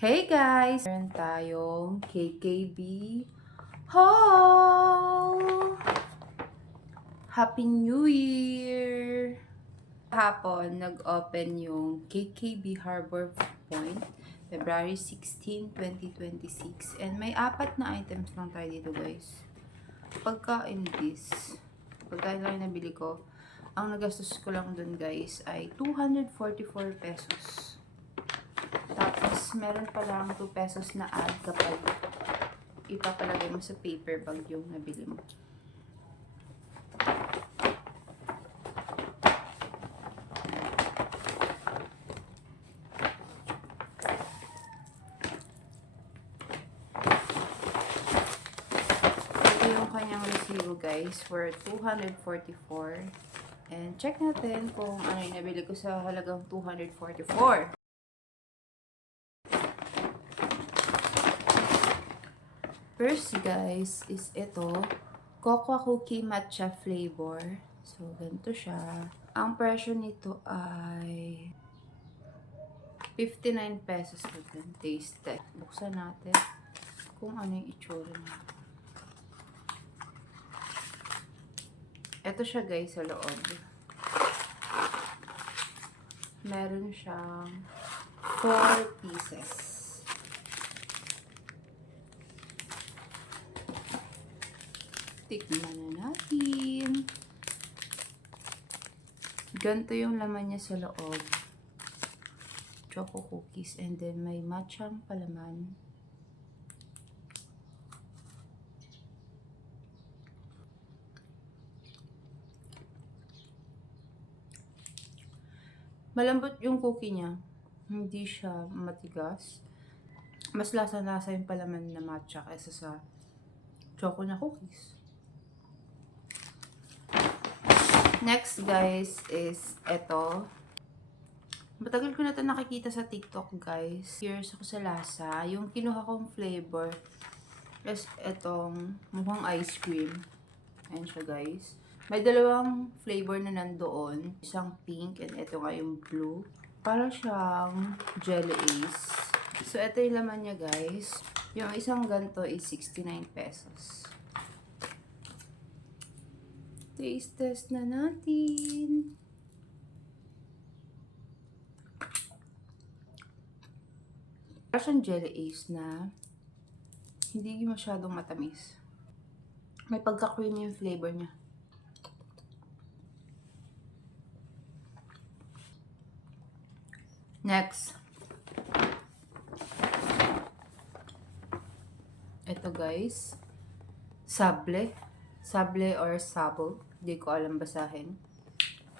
Hey guys! Meron tayong KKB haul! Happy New Year! Hapon, nag-open yung KKB Harbor Point, February 16, 2026. And may 4 na items lang tayo dito guys. Pagkain lang yung nabili ko. Ang nagastos ko lang dun guys ay 244 pesos. Tapos, meron pa lang 2 pesos na add kapag ipapalagay mo sa paper bag yung nabili mo. Ito yung kanyang resibo guys for 244. And check natin kung ano yung nabili ko sa halagang 244. First guys is ito, Cocoa Cookie Matcha Flavor. So, ganito siya. Ang presyo nito ay 59 pesos natin. Taste test. Buksan natin kung ano yung itsura niya. Ito siya guys sa loob. Meron siyang 4 pieces. Tikman na natin. Ganito yung laman niya sa loob. Choco cookies and then may matchang palaman. Malambot yung cookie niya. Hindi siya matigas. Mas lasa-lasa yung palaman na matcha kaysa sa choco na cookies. Next guys is ito. Matagal ko na ito nakikita sa TikTok guys. Curious ako sa lasa. Yung kinuha kong flavor is itong mukhang ice cream. Ayan siya guys. May dalawang flavor na nandoon. Isang pink and ito nga yung blue. Para siyang jelly ace. So ito yung laman niya guys. Yung isang ganito is 69 pesos. Taste test na natin. Para siyang jelly ace na hindi masyadong matamis. May pagka-creamy yung flavor niya. Next. Ito guys. Sable. Sable or sable. Hindi ko alam basahin.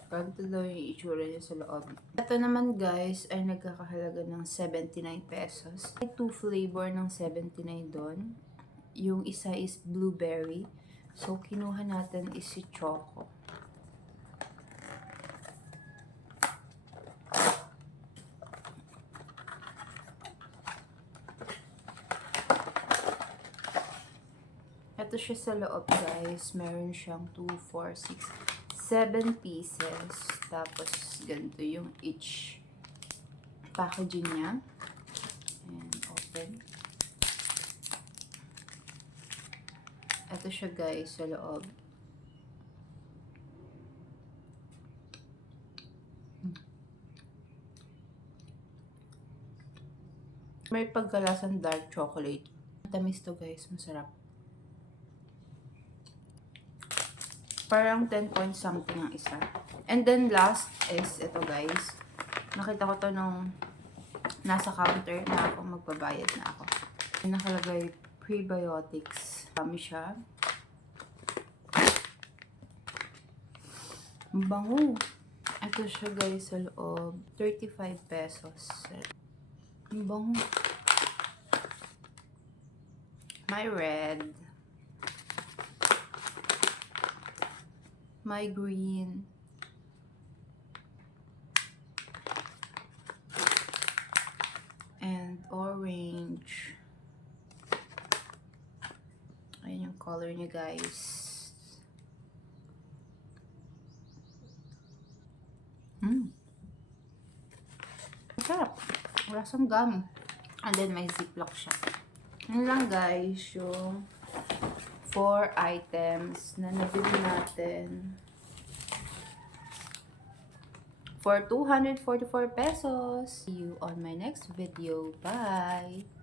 Ganito daw yung itsura niya sa loob. Ito naman guys ay nagkakahalaga ng 79 pesos. May 2 flavor ng 79 doon. Yung isa is blueberry. So, kinuha natin is si choco. Ito siya sa loob guys. Meron siyang 2, 4, 6, 7 pieces. Tapos, ganito yung each packaging niya. And open. Ito siya guys sa loob. May pagkalasang dark chocolate. Tamis to guys. Masarap. Parang 10 point something ang isa. And then last is ito guys. Nakita ko to nung nasa counter na ako, magbabayad na ako. Nakalagay prebiotics. Dami siya. Ang bango. Ito siya guys sa loob. 35 pesos. Ang bango. My red. My green. And orange. Ayan yung color niya guys. Masarap. Lasang gum. And then may ziplock siya. Yun lang guys, yung 4 items na nabili natin for 244 pesos. See you on my next video. Bye!